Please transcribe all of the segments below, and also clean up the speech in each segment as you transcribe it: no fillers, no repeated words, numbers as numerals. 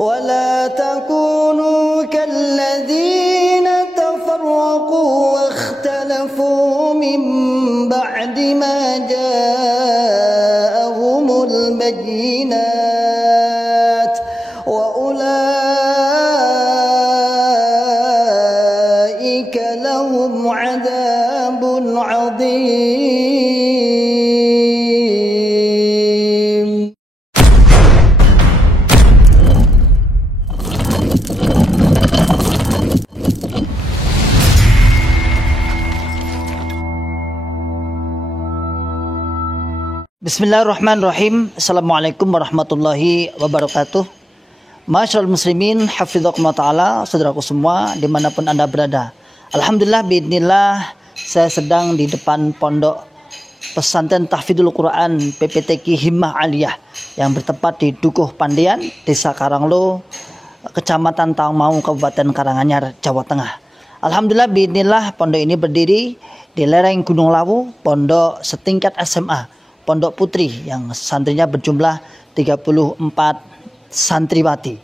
ولا تكونوا كالذين تفرقوا واختلفوا من بعد ما جاءهم البينات وأولئك لهم عذاب عظيم. Bismillahirrahmanirrahim. Assalamualaikum warahmatullahi wabarakatuh. Masyaallah muslimin, hafizakumullah ta'ala, saudaraku semua dimanapun anda berada. Alhamdulillah biidznillah, saya sedang di depan pondok pesantren tahfidzul Quran PPTQ Himmah Aliyah yang bertempat di Dukuh Pandian, Desa Karanglo, Kecamatan Tawangmangu, Kabupaten Karanganyar, Jawa Tengah. Alhamdulillah biidznillah, pondok ini berdiri di lereng Gunung Lawu, pondok setingkat SMA, Pondok Putri yang santrinya berjumlah 34 santriwati.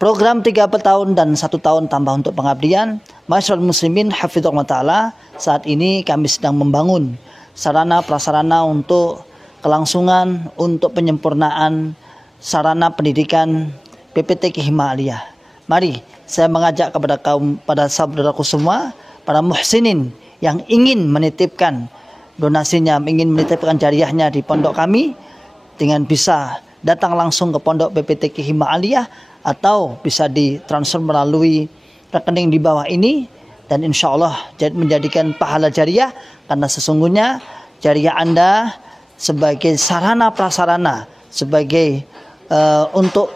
Program 3 tahun dan 1 tahun tambah untuk pengabdian. Masyaallah muslimin hafizahullah ta'ala, saat ini kami sedang membangun sarana prasarana untuk kelangsungan, untuk penyempurnaan sarana pendidikan PPTQ Himmah Aliyah. Mari saya mengajak pada saudaraku semua, para muhsinin yang ingin menitipkan donasinya, ingin menitipkan jariahnya di pondok kami, dengan bisa datang langsung ke pondok PPTQ Himmah Aliyah atau bisa ditransfer melalui rekening di bawah ini, dan insya Allah menjadikan pahala jariah, karena sesungguhnya jariah Anda sebagai sarana prasarana, sebagai untuk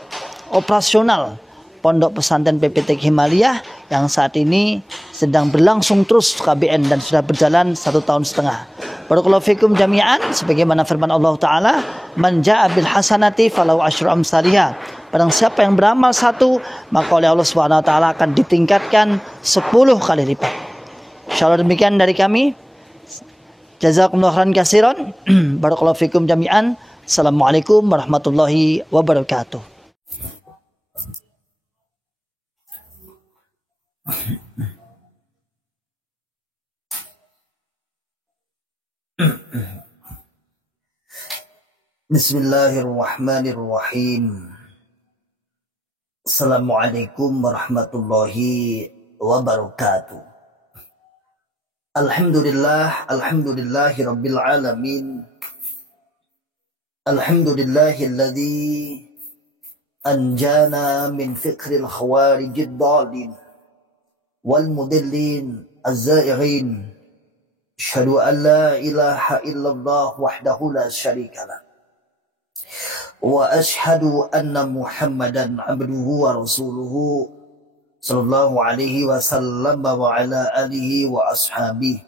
operasional pondok pesantren PPTQ Himmah Aliyah yang saat ini sedang berlangsung terus KBN dan sudah berjalan 1,5 tahun. Barakallahu fikum jami'an, sebagaimana firman Allah Ta'ala, man ja'a bil hasanati falahu asyru amsalihha. Barang siapa yang beramal 1, maka oleh Allah Subhanahu wa taala akan ditingkatkan 10 kali lipat. Insyaallah demikian dari kami. Jazakumullahu khairan katsiran. Barakallahu fikum jami'an. Assalamualaikum warahmatullahi wabarakatuh. Bismillahirrahmanirrahim. Assalamualaikum warahmatullahi wabarakatuh. Alhamdulillahi rabbil alamin. Alhamdulillahilladzi anjana min fikril khawarijid dhalin wal mudillin az-za'irin. Asyhadu an la ilaha illallah wahdahu la syarikalah. Wa asyhadu anna Muhammadan abduhu wa rasuluhu sallallahu alaihi wasallam wa ala alihi wa ashabihi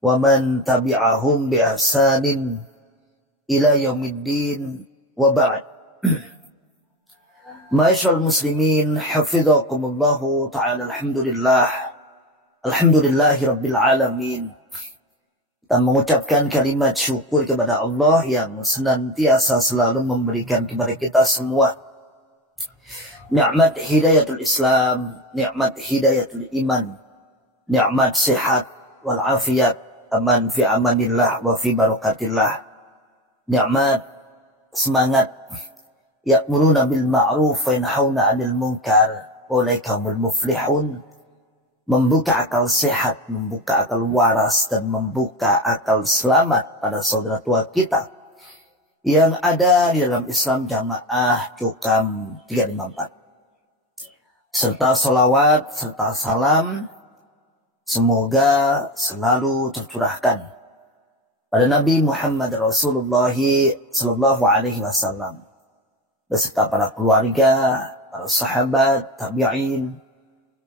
wa man tabi'ahum bi ihsanin ila yaumiddin wa ba'd. Ma'asyiral muslimin hafizakumullahu ta'ala. Alhamdulillahi rabbil alamin. Kita mengucapkan kalimat syukur kepada Allah yang senantiasa selalu memberikan kepada kita semua nikmat hidayatul Islam, nikmat hidayatul iman, nikmat sehat wal afiat, aman fi amanillah wa fi barakatillah, nikmat semangat ya'muruna bil ma'ruf wa yanhauna 'anil munkar wa ulaika humul muflihun. Membuka akal sehat, membuka akal waras, dan membuka akal selamat pada saudara tua kita yang ada di dalam Islam Jamaah Cukam 354. Serta salawat serta salam semoga selalu tercurahkan pada Nabi Muhammad Rasulullah sallallahu alaihi wasallam beserta para keluarga, para sahabat, tabi'in,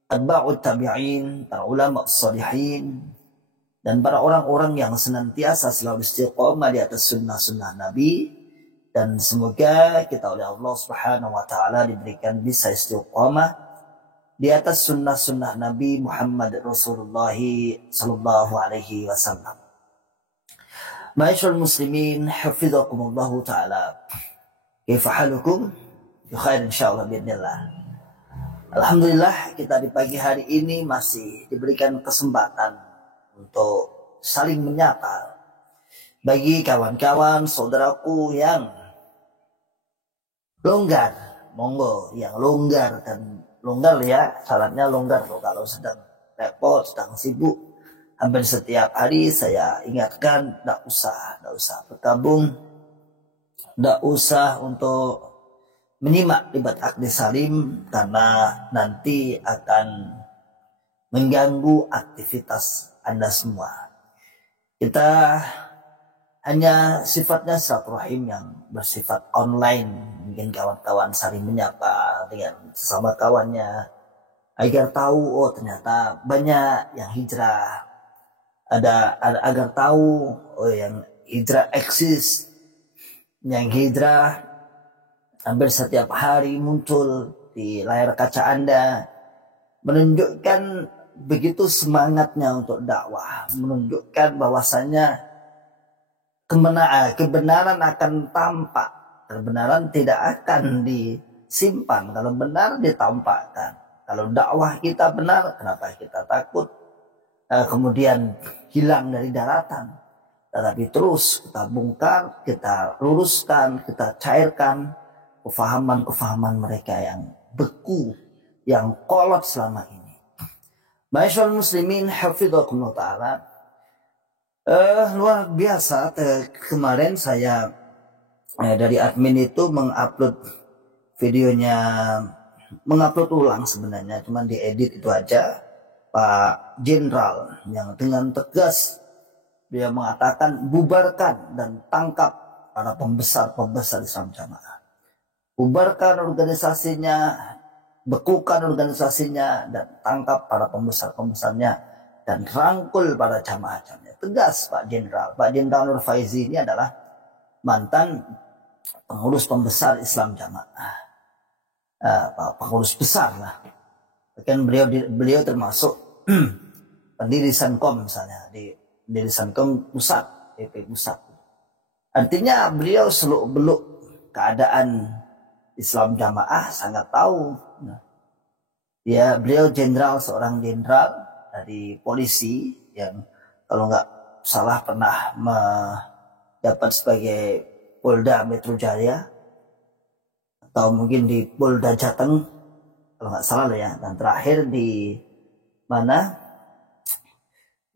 atba'ut tabi'in, para ulama salihin, dan para orang-orang yang senantiasa selalu istiqomah di atas sunnah-sunnah Nabi. Dan semoga kita oleh Allah Subhanahu wa taala diberikan bisa istiqomah di atas sunnah-sunnah Nabi Muhammad Rasulullah sallallahu alaihi wasallam. Ma'asyiral muslimin hafizakumullah taala. Kaifa halukum? Khair insyaallah bismillah. Alhamdulillah kita di pagi hari ini masih diberikan kesempatan untuk saling menyapa bagi kawan-kawan saudaraku yang longgar, monggo yang longgar, dan longgar ya, syaratnya longgar loh. Kalau sedang repot, sedang sibuk, hampir setiap hari saya ingatkan tidak usah bergabung, tidak usah untuk menyimak debat akdi salim, karena nanti akan mengganggu aktivitas Anda semua. Kita hanya sifatnya silaturahim yang bersifat online, mungkin kawan-kawan saling menyapa dengan sesama kawannya agar tahu, oh ternyata banyak yang hijrah, agar tahu, oh yang hijrah eksis, yang hijrah hampir setiap hari muncul di layar kaca Anda, menunjukkan begitu semangatnya untuk dakwah, menunjukkan bahwasanya kebenaran akan tampak, kebenaran tidak akan disimpan kalau benar ditampakkan. Kalau dakwah kita benar, kenapa kita takut kemudian hilang dari daratan? Tetapi terus kita bongkar, kita luruskan, kita cairkan kefahaman mereka yang beku, yang kolot selama ini. Ma'asyiral muslimin hafizakumullah ta'ala. Luar biasa, kemarin saya dari admin itu mengupload videonya, mengupload ulang sebenarnya, cuman diedit itu aja. Pak Jenderal yang dengan tegas dia mengatakan bubarkan dan tangkap para pembesar Islam Jamaah. Bubarkan organisasinya, bekukan organisasinya, dan tangkap para pembesar-pembesarnya, dan rangkul para jamaah-jamaah. Tegas Pak Jenderal. Pak Jenderal Nur Faizi ini adalah mantan pengurus pembesar Islam Jamaah. Pengurus besar lah. Bahkan beliau termasuk pendiri Sankom misalnya, di pendiri Sankom pusat, PP pusat. Artinya beliau seluk-beluk keadaan Islam Jamaah sangat tahu. Ya, beliau jenderal, seorang jenderal dari polisi yang kalau nggak salah pernah menjabat sebagai Polda Metro Jaya atau mungkin di Polda Jateng kalau nggak salah lah ya. Dan terakhir di mana?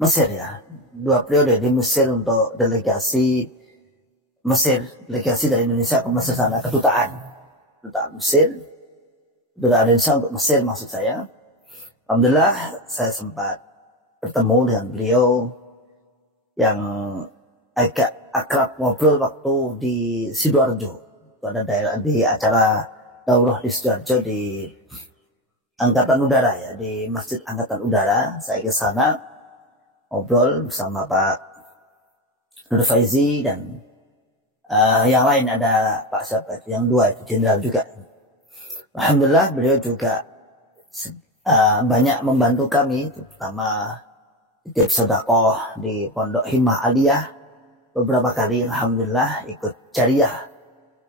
Mesir ya. 2 periode di Mesir untuk delegasi Mesir, delegasi dari Indonesia ke Mesir sana, kedutaan Mesir, kedutaan Indonesia untuk Mesir maksud saya. Alhamdulillah saya sempat bertemu dengan beliau yang agak akrab ngobrol waktu di Sidoarjo. Itu ada daerah di acara daurah di Sidoarjo di Angkatan Udara ya, di Masjid Angkatan Udara. Saya ke sana ngobrol bersama Pak Nur Faizi dan yang lain, ada Pak siapa itu, yang 2 itu jenderal juga. Alhamdulillah beliau juga banyak membantu kami, terutama titip sedekah di Pondok Himmah Aliyah beberapa kali. Alhamdulillah ikut jariah,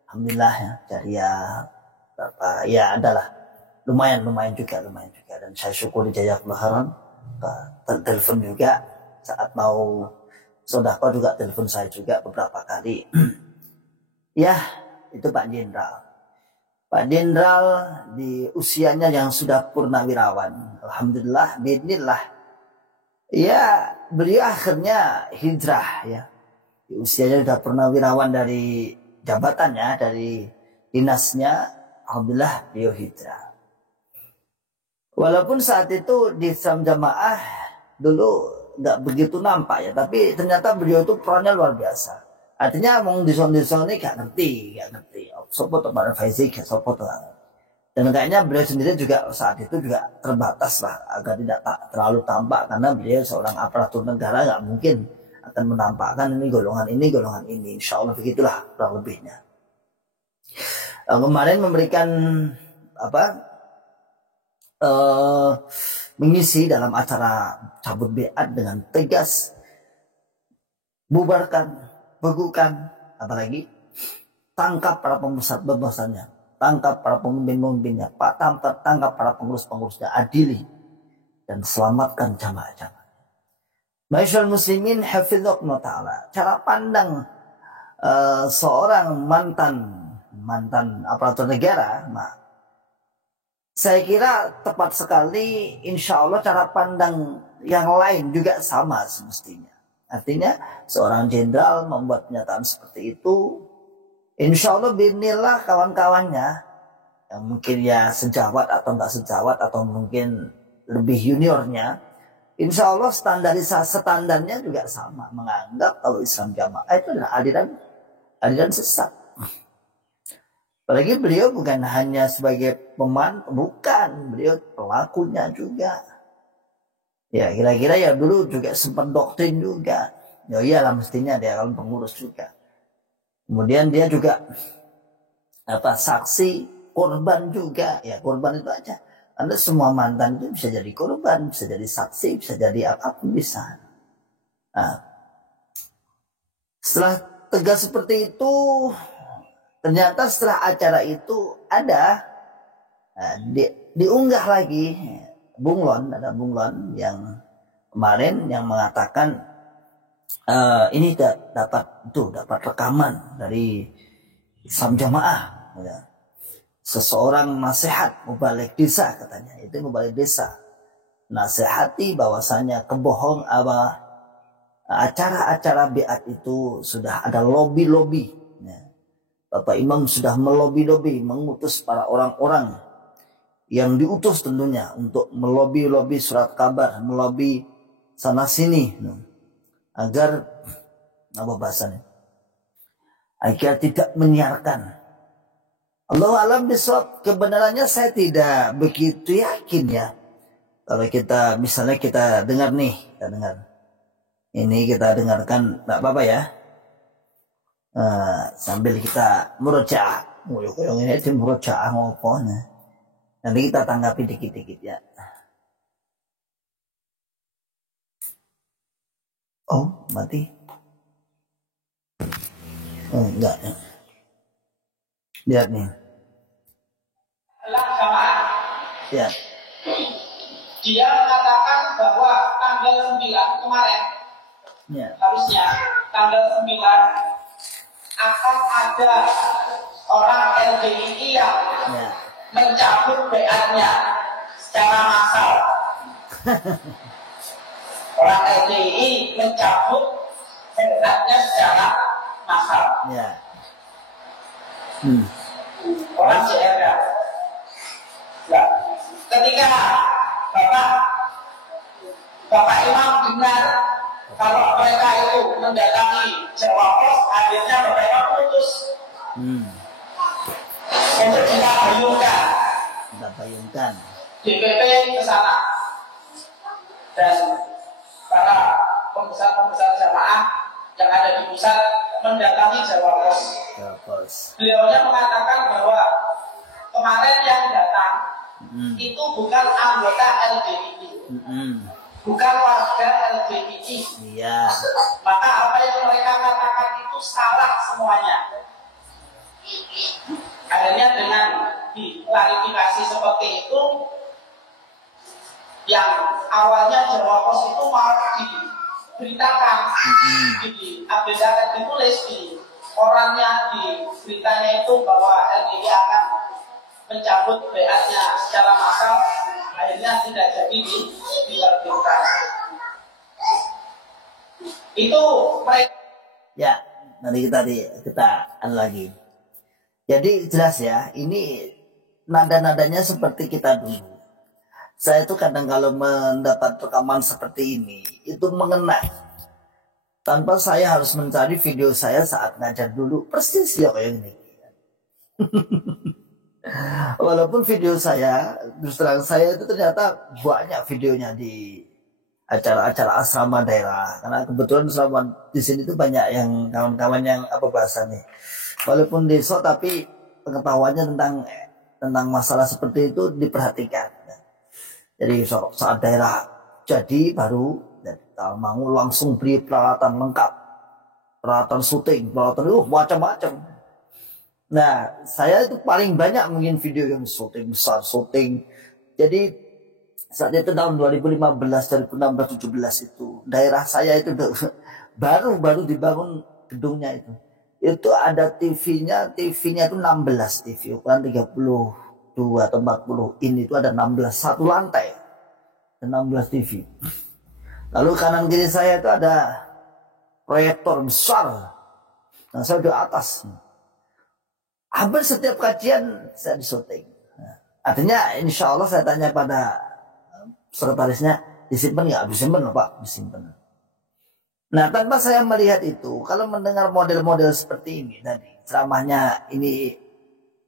alhamdulillah ya, jariah berapa ya, adalah lumayan juga. Dan saya syukur jazakallahu khairan. Telepon juga saat mau sedekah, juga telepon saya juga beberapa kali. Ya, itu Pak Jenderal. Pak Jenderal di usianya yang sudah purnawirawan, alhamdulillah, bismillah. Ya, beliau akhirnya hijrah ya. Di usianya sudah purnawirawan dari jabatannya, dari dinasnya, alhamdulillah beliau hijrah. Walaupun saat itu di Islam Jamaah dulu nggak begitu nampak ya, tapi ternyata beliau itu perannya luar biasa. Artinya mau di sana ini gak ngerti. Sopo tuh Pak Faizi, sopo tuh. Dan kayaknya beliau sendiri juga saat itu juga terbatas lah, agar tidak terlalu tampak, karena beliau seorang aparatur negara, gak mungkin akan menampakkan ini golongan ini. Insya Allah begitulah kurang lebihnya. Kemarin memberikan mengisi dalam acara cabut beat dengan tegas, bubarkan, begukan, apalagi tangkap para pembesarnya. tangkap para pemimpin-pemimpinnya, tangkap para pengurus-pengurusnya, adili dan selamatkan jamaah-jamaah. Masyaallah muslimin hafizakumullah ta'ala. Cara pandang seorang mantan aparatur negara, saya kira tepat sekali. Insya Allah cara pandang yang lain juga sama semestinya. Artinya seorang jenderal membuat pernyataan seperti itu, insya Allah binillah kawan-kawannya yang mungkin ya sejawat atau enggak sejawat atau mungkin lebih juniornya, insya Allah standarnya juga sama, menganggap kalau Islam Jamaah itu adalah aliran sesat. Apalagi beliau bukan hanya sebagai pemantau, bukan, beliau pelakunya juga. Ya kira-kira ya dulu juga sempat doktrin juga. Ya iyalah mestinya dia kalau pengurus juga. Kemudian dia juga saksi, korban juga. Ya korban itu aja. Anda semua mantan itu bisa jadi korban, bisa jadi saksi, bisa jadi apapun bisa. Nah, setelah tegas seperti itu, ternyata setelah acara itu ada diunggah lagi ada Bunglon yang kemarin yang mengatakan ini dapat rekaman dari Islam Jamaah, ya. Seseorang nasihat mubalik desa, katanya itu mubalik desa nasihati bahwasanya acara-acara biat itu sudah ada lobby, ya. Bapak Imam sudah melobi-lobi, mengutus para orang-orang yang diutus tentunya untuk melobi surat kabar, melobi sana sini, agar agar tidak menyiarkan. Allah alam bisawab, kebenarannya saya tidak begitu yakin ya. Kalau kita misalnya kita dengar ini kita dengarkan, tak apa-apa ya. Sambil kita murojaah, yang ini itu murojaah ngopone. Nanti kita tanggapi dikit-dikit ya. Oh, mati. Oh, enggak. Lihat nih. Ya. Dia mengatakan bahwa tanggal 9 kemarin, ya, harusnya tanggal 9 akan ada orang LDII yang mencabut BA-nya secara massal. Orang LDII mencabut BA-nya secara massal. Ya. Orang CRK. Ya. Ketika Bapak Imam dengar kalau mereka itu mendatangi Jawa Pos, akhirnya Bapak Imam putus untuk kita bayangkan DPP ke sana dan para pembesar jamaah yang ada di pusat mendatangi Jawa Pos. Beliaunya mengatakan bahwa kemarin yang datang itu bukan anggota LDII, bukan warga LDII. Iya. Maka apa yang mereka katakan itu salah semuanya. Akhirnya dengan diklarifikasi seperti itu, yang awalnya Jawa Pos itu mau diberitakan, diagendakan, ditulis di orangnya di beritanya itu bahwa LDII akan mencabut BA-nya secara massal, akhirnya tidak jadi diterbitkan. Itu mereka. Ya, nanti kita lagi. Jadi jelas ya, ini nada-nadanya seperti kita dulu. Saya tuh kadang kalau mendapat rekaman seperti ini, itu mengena. Tanpa saya harus mencari video saya saat ngajar dulu, persis ya kayak ini. Walaupun video saya, terus terang saya itu ternyata banyak videonya di acara-acara asrama daerah. Karena kebetulan asrama di sini itu banyak yang kawan-kawan yang bahasanya. Walaupun desa tapi pengetahuannya tentang masalah seperti itu diperhatikan. Jadi saat daerah jadi baru mau langsung beri peralatan lengkap, peralatan syuting, peralatan macam-macam. Nah, saya itu paling banyak mungkin video yang syuting besar, syuting. Jadi saat itu tahun 2015, 2016, 17 itu daerah saya itu baru dibangun gedungnya itu. Itu ada TV-nya itu 16 TV, ukuran 32 atau 40 ini itu ada 16 satu lantai, ada 16 TV. Lalu kanan kiri saya itu ada proyektor besar. Nah, saya di atas. Hampir setiap kajian saya disyuting. Artinya insya Allah saya tanya pada sekretarisnya, disimpan nggak? Disimpan Pak, disimpan. Nah, tanpa saya melihat itu, kalau mendengar model-model seperti ini tadi, ceramahnya ini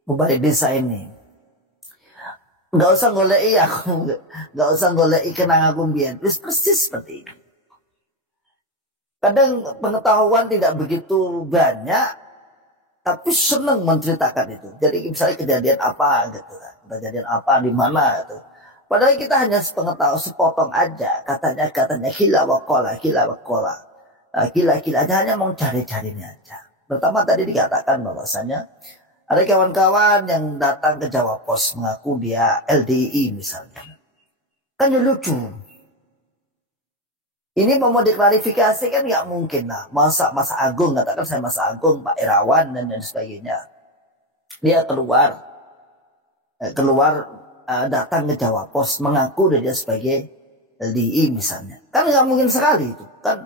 Mubalik Desa ini, nggak usah golei aku, nggak usah golei kenang aku biar, persis seperti ini. Kadang pengetahuan tidak begitu banyak, tapi senang menceritakan itu. Jadi misalnya kejadian apa gitu kan, kejadian apa di mana gitu. Padahal kita hanya sepotong aja, katanya gila wakola, gila hanya mau cari-carinya aja. Pertama tadi dikatakan bahwasanya ada kawan-kawan yang datang ke Jawa Pos mengaku dia LDI misalnya. Kan lucu. Ini mau diklarifikasi kan nggak mungkin lah. Masa Agung, katakan saya Masa Agung, Pak Irawan dan sebagainya. Dia keluar datang ke Jawa Pos mengaku dia sebagai LDI misalnya. Kan nggak mungkin sekali itu. Kan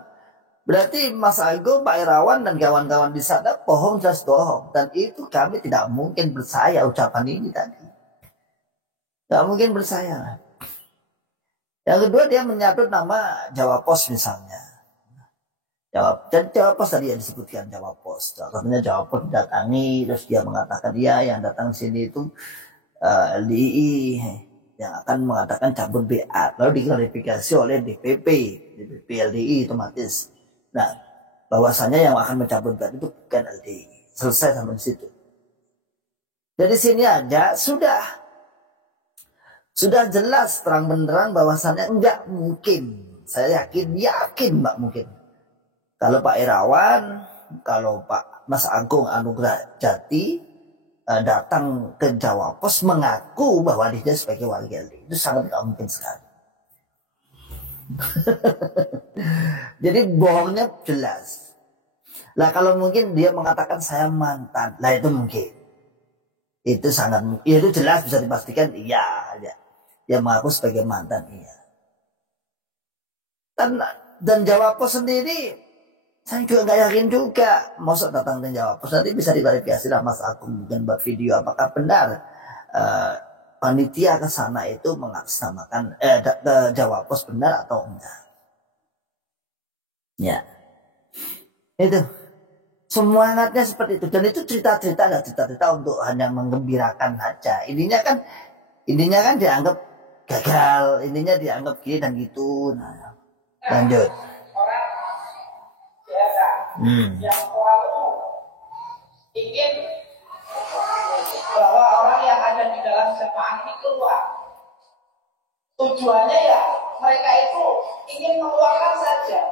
berarti Mas Agung, Pak Irawan dan kawan-kawan di sana bohong, jelas bohong. Dan itu kami tidak mungkin percaya ucapan ini tadi. Nggak mungkin percaya. Yang kedua dia menyebut nama Jawa Pos misalnya. Jawa Pos tadi yang disebutkan Jawa Pos. Katanya Jawa Pos datangi, terus dia mengatakan dia yang datang sini itu LDI yang akan mengatakan cabut BA. Lalu diklarifikasi oleh DPP LDI otomatis. Nah, bahwasanya yang akan mencabut BA itu bukan LDI. Selesai sampai di situ. Jadi sini aja sudah jelas terang benderang bahwasannya enggak mungkin. Saya yakin Mbak mungkin. Kalau Pak Irawan, kalau Pak Mas Agung Anugrah Jati datang ke Jawa Pos mengaku bahwa dia sebagai wali LDI, itu sangat tidak mungkin sekali. Jadi bohongnya jelas. Lah kalau mungkin dia mengatakan saya mantan, lah itu mungkin. Itu sangat, ya itu jelas bisa dipastikan iya. Dia mengaku sebagai mantan, iya. Dan Jawa Pos sendiri, saya juga nggak yakin juga. Masa datang ke Jawa Pos, nanti bisa diklarifikasi lah Mas Agung mungkin buat video. Apakah benar panitia ke sana itu mengatasnamakan ke Jawa Pos benar atau enggak? Ya, itu. Semangatnya seperti itu. Dan itu cerita-cerita untuk hanya menggembirakan aja. Ininya kan dianggap gagal, ininya dianggap gini dan gitu. Nah, lanjut. Orang biasa yang selalu ingin bahwa orang yang ada di dalam jamaah ini keluar. Tujuannya ya mereka itu ingin mengeluarkan saja.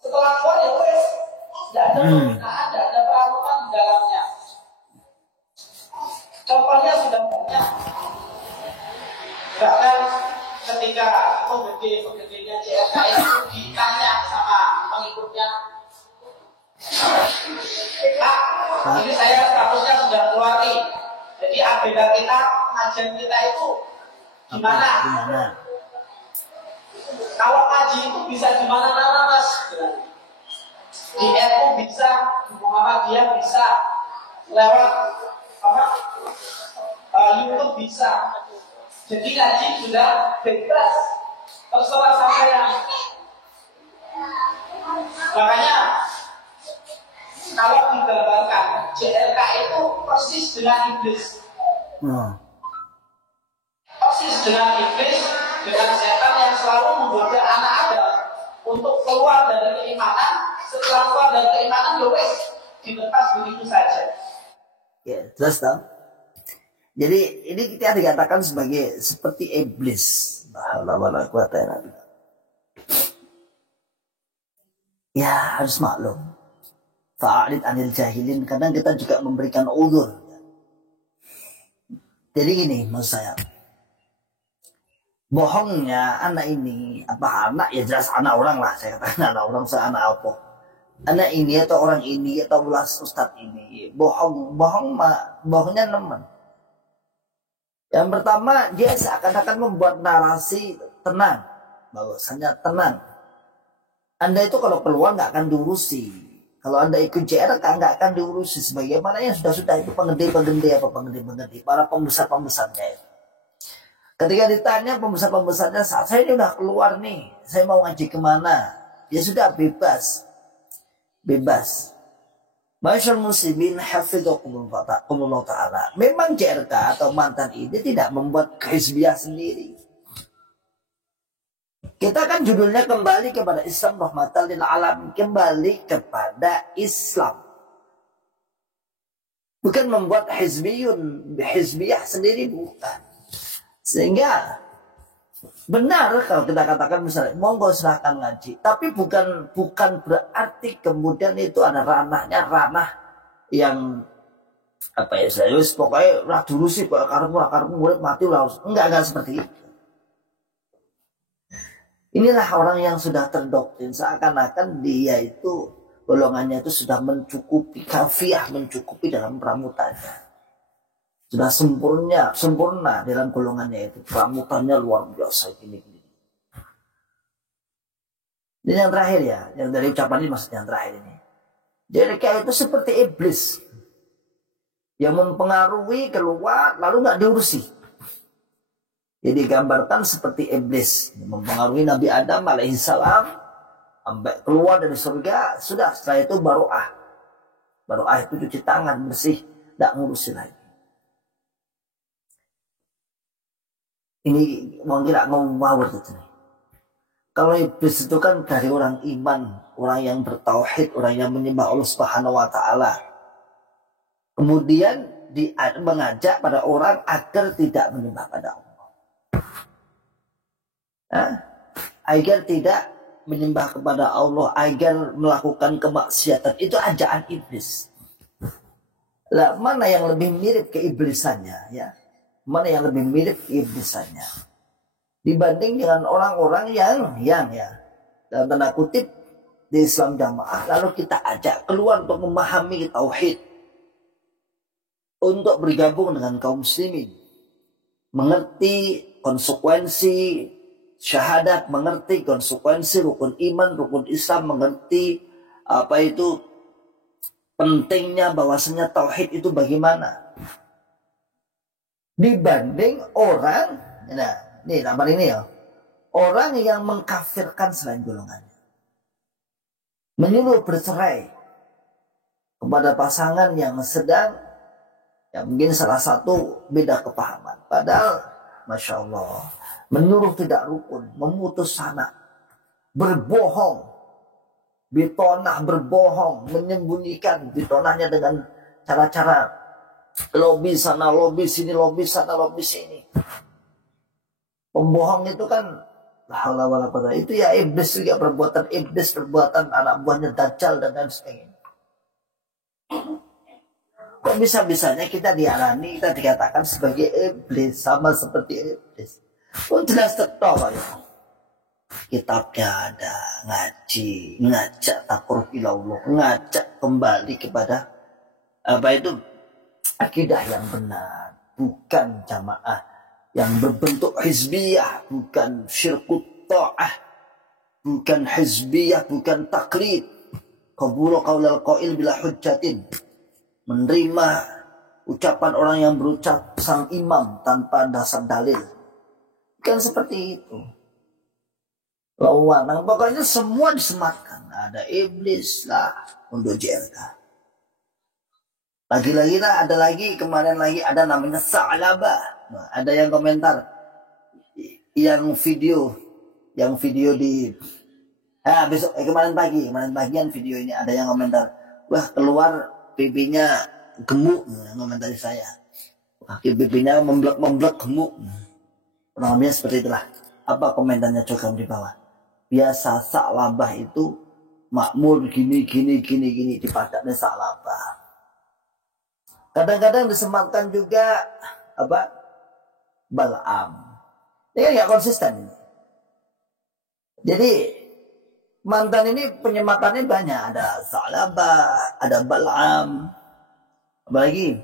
Setelah keluar ya wes, tidak ada penggunaan, tidak ada perawatan di dalamnya. Contohnya sudah banyak. Bahkan ketika penggede-penggedenya CLK itu ditanya sama pengikutnya, ini saya statusnya sudah keluar nih, jadi agenda kita, pengajian kita itu gimana? Kalau ngaji itu bisa di mana-mana Mas, di NU bisa, di Muhammadiyah bisa, lewat YouTube bisa. Jadi ngaji sudah bebas, terserah sampean. Makanya kalau digambarkan JLK itu persis dengan iblis. Persis dengan iblis, dengan setan yang selalu menggoda anak Adam untuk keluar dari keimanan. Setelah keluar dari keimanan, ya wes dilepas begitu saja. Ya, jelas dong. Jadi ini kita dikatakan sebagai seperti iblis. Ya harus maklum. Fa'arid anil jahilin. Kadang kita juga memberikan uzur. Jadi gini maksud saya, bohongnya anak ini, apa anak ya jelas anak orang lah, saya katakan anak orang, saya anak apa, anak ini atau orang ini atau ulas ustadz ini bohongnya nemen. Yang pertama, dia seakan-akan membuat narasi tenang, bahwasanya tenang, Anda itu kalau keluar nggak akan diurusi, kalau Anda ikut JRK nggak akan diurusi, sebagaimana yang sudah itu penggede para pembesar-pembesarnya itu. Ketika ditanya pembesar-pembesarnya, saat saya ini udah keluar nih, saya mau ngaji kemana? Ya sudah, bebas. Masyaallah muslimin hafizakumullah ta'ala. Memang JRK atau mantan ini tidak membuat hizbiyah sendiri. Kita kan judulnya kembali kepada Islam rahmatan lil alamin, kembali kepada Islam. Bukan membuat hizbiyah sendiri, bukan. Sehingga benar kalau kita katakan misalnya monggo silahkan ngaji, tapi bukan berarti kemudian itu ada ranah yang apa ya, serius pokoknya lah dulu sih karena murid mati lah, enggak seperti itu. Inilah orang yang sudah terdoktrin seakan-akan dia itu golongannya itu sudah mencukupi kafiah, mencukupi dalam pramutanya. Sudah sempurna dalam golongannya itu, pramutannya luar biasa gini. Dan yang terakhir ya, yang dari ucapan ini maksudnya yang terakhir ini, JRK itu seperti iblis yang mempengaruhi keluar lalu nggak diurusi. Jadi digambarkan seperti iblis yang mempengaruhi Nabi Adam alaihissalam sampai keluar dari surga, sudah setelah itu baroah itu cuci tangan bersih, nggak ngurusi lagi. Ini mau kira ngawur itu nih. Kalau iblis itu kan dari orang iman, orang yang bertauhid, orang yang menyembah Allah Subhanahu wa taala. Kemudian mengajak pada orang agar tidak menyembah pada Allah. Agar tidak menyembah kepada Allah, agar melakukan kemaksiatan, itu ajakan iblis. Lah, mana yang lebih mirip keiblisannya ya? Mana yang lebih mirip keiblisannya dibanding dengan orang-orang yang ya dalam tanda kutip di Islam jamaah, lalu kita ajak keluar untuk memahami tauhid, untuk bergabung dengan kaum muslimin, mengerti konsekuensi syahadat, mengerti konsekuensi rukun iman, rukun Islam, mengerti apa itu pentingnya bahwasanya tauhid itu bagaimana. Dibanding orang, nah ini nampak ini ya, orang yang mengkafirkan selain golongannya, menyuruh bercerai kepada pasangan yang sedang, ya mungkin salah satu beda kepahaman, padahal masya Allah, menyuruh tidak rukun, memutus anak, berbohong, bitonah berbohong, menyembunyikan bitonahnya dengan cara-cara lobby sana, lobby sini, lobby sana, lobby sini. Pembohong itu kan itu ya iblis juga, perbuatan iblis, perbuatan anak buahnya Dajjal dan lain sebagainya. Kok bisa-bisanya kita diarani, kita dikatakan sebagai iblis, sama seperti iblis. Oh jelas tertawa ya. Kitabnya ada, ngaji, ngajak takruf ilallah, ngajak kembali kepada apa itu akidah yang benar, bukan jamaah yang berbentuk hizbiyah, bukan syirkut ta'ah, bukan hizbiyah, bukan taklid. Qabulu qaulal qail bila hujjatin, menerima ucapan orang yang berucap sang imam tanpa dasar dalil. Bukan seperti itu. Lawan, pokoknya semua disematkan. Ada iblis lah untuk JRK. Lagi-lagi lah, ada lagi kemarin lagi ada namanya Sa'labah. Nah, ada yang komentar yang video di besok kemarin pagian video ini ada yang komentar, wah keluar pipinya gemuk, komentar saya. Wah, pipinya memblek gemuk. Namanya seperti itulah. Apa komentarnya, coba di bawah. Biasa Sa'labah itu makmur gini dipadaknya Sa'labah. Kadang-kadang disematkan juga apa Bal'am. Ini kan nggak konsisten ini. Jadi mantan ini penyematannya banyak. Ada Salabah, ada Bal'am, apalagi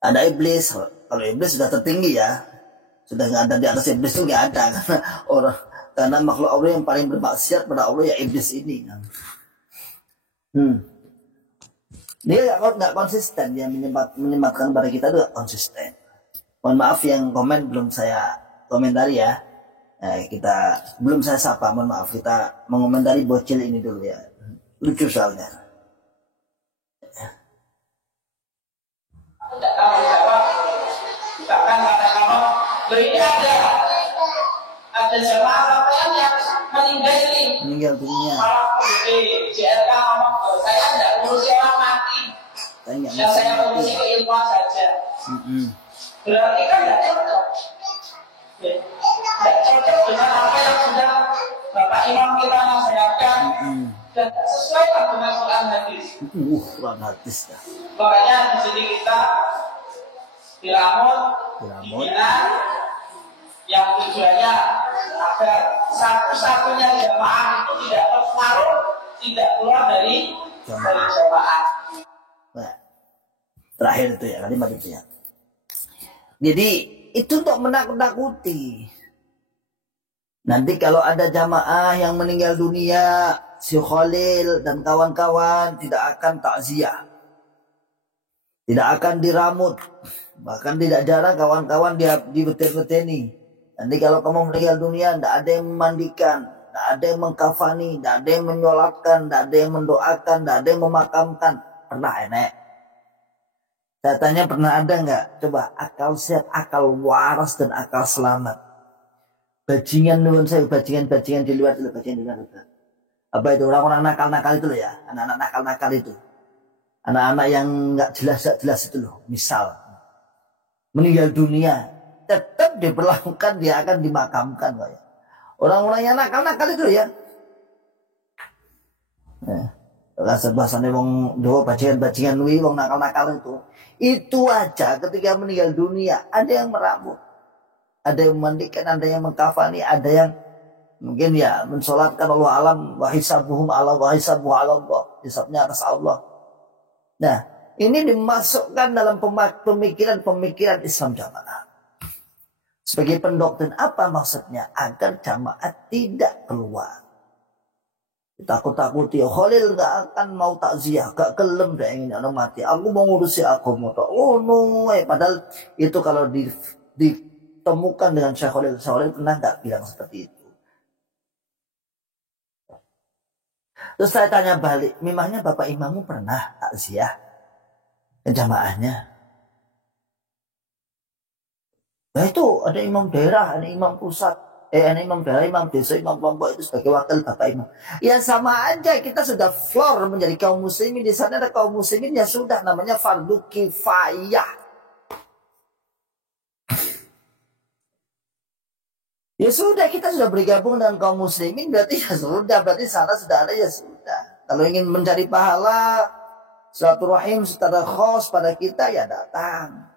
ada iblis. Kalau iblis sudah tertinggi ya, sudah nggak ada di atas iblis itu nggak ada karena makhluk Allah yang paling bermaksiat pada Allah ya iblis ini. Dia nggak konsisten, dia menyematkan pada kita itu konsisten. Mohon maaf yang komen belum saya komentari ya. Kita belum saya sapa, mohon maaf, kita mengomentari bocil ini dulu ya. Lucu soalnya. Tidak tahu jawab, bahkan kata-kata, ini ada jemaah pakaian yang meninggal dunia. Malah di JLK ngomong, saya tidak ngurusi orang mati, yang saya ngurusi keilmuan saja. Berarti kan tidak cocok. Tidak cocok dengan apa yang sudah Bapak Imam kita nasihatkan dan sesuai dengan Quran hadis. Quran hadis ya. Makanya di sini kita diramut, dibina, yang tujuannya agar satu-satunya jamaah itu tidak terpengaruh, tidak keluar dari jamaah. Nah, terakhir itu ya kalimat itu ya. Jadi itu untuk menakut-nakuti. Nanti kalau ada jamaah yang meninggal dunia, si Khalil dan kawan-kawan tidak akan takziah, tidak akan diramut, bahkan tidak jarang kawan-kawan dibeten-beteni. Nanti kalau kamu meninggal dunia, tidak ada yang memandikan, tidak ada yang mengkafani, tidak ada yang menyolatkan, tidak ada yang mendoakan, tidak ada yang memakamkan. Pernah enek? Saya tanya pernah ada nggak? Coba akal sehat, akal waras dan akal selamat. Bajingan nuwun saya, bajingan di luar itu, bajingan di luar itu. Apa itu orang-orang nakal-nakal itu loh ya, anak-anak nakal-nakal itu, anak-anak yang nggak jelas itu loh. Misal meninggal dunia, tetap diperlakukan dia akan dimakamkan kok ya. Orang-orang yang nakal-nakal itu ya. Bahasanya wong Jawa bajingan wi wong nakal-nakal itu aja ketika meninggal dunia ada yang meramu, ada yang memandikan, ada yang mengkafani, ada yang mungkin ya mensolatkan Allah alam wa hisabuhum ala wa hisabuhu ala Allah, hisabnya atas Allah. Nah, ini dimasukkan dalam pemikiran Islam jamaah. Sebagai pendoktrin apa maksudnya? Agar jamaah tidak keluar. Takut-takuti, Khalil gak akan mau takziah, gak kelem dah ingin anak mati. Aku mau ngurusi agama. Oh no, padahal itu kalau ditemukan dengan Syekh Khalil pernah gak bilang seperti itu. Terus saya tanya balik, memangnya Bapak Imammu pernah takziah ke jamaahnya? Nah itu ada imam daerah, ada imam pusat. Ada imam daerah, imam desa, imam kelompok itu sebagai wakil Bapak Imam. Ya sama aja, kita sudah floor menjadi kaum muslimin. Di sana ada kaum muslimin ya sudah, namanya fardu kifayah. Ya sudah, kita sudah bergabung dengan kaum muslimin, berarti ya sudah, berarti sana sudah ada ya sudah. Kalau ingin mencari pahala, silaturahim secara khos pada kita ya datang.